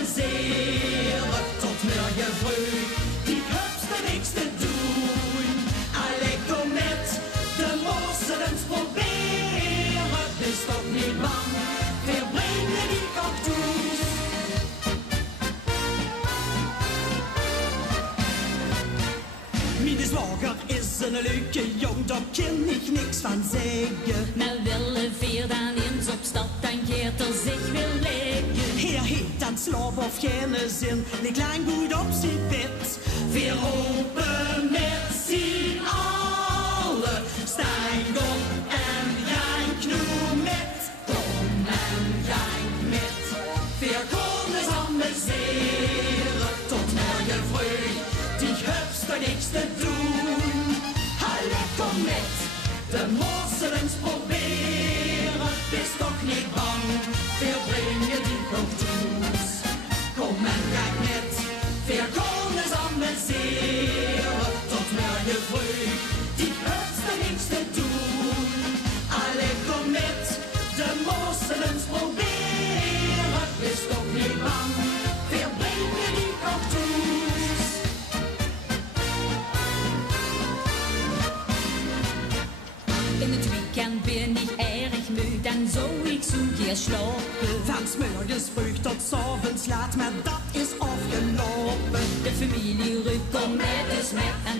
amuseren tot morgen vroeg. Die hupste niks te doen. Alle kom met, de mossen eens proberen. Wees toch niet bang, wir brengen die kaktoes. Mijn zwager is een leuke jong, daar kan ik niks van zeggen. Maar willen vier dan eens op stad, dan keert er zich weer lekker. Hij heet aan slaap of geen zin, ligt lang goed op zijn bed. Wir open met z'n allen, stijg op en jank nu met. Kom en jank met, wir kunnen amuseren tot morgen vroeg. Die hupste niks te doen. Alle kom met, de mossen eens proberen. Wees toch niet bang, wir brengen die kaktoes. Kom en kijk met, wir kunnen amuseren tot morgen vroeg. Die hupste niks te doen. Alle kom met, de mossen eens proberen. Wees toch niet bang, wir brengen die kaktoes. In het weekend ben ik erg moe, dan zou ik zo'n keer slapen. Van 's morgens vroeg tot 's avonds laat, maar dat is afgelopen. De familie Ruud komt met de smet en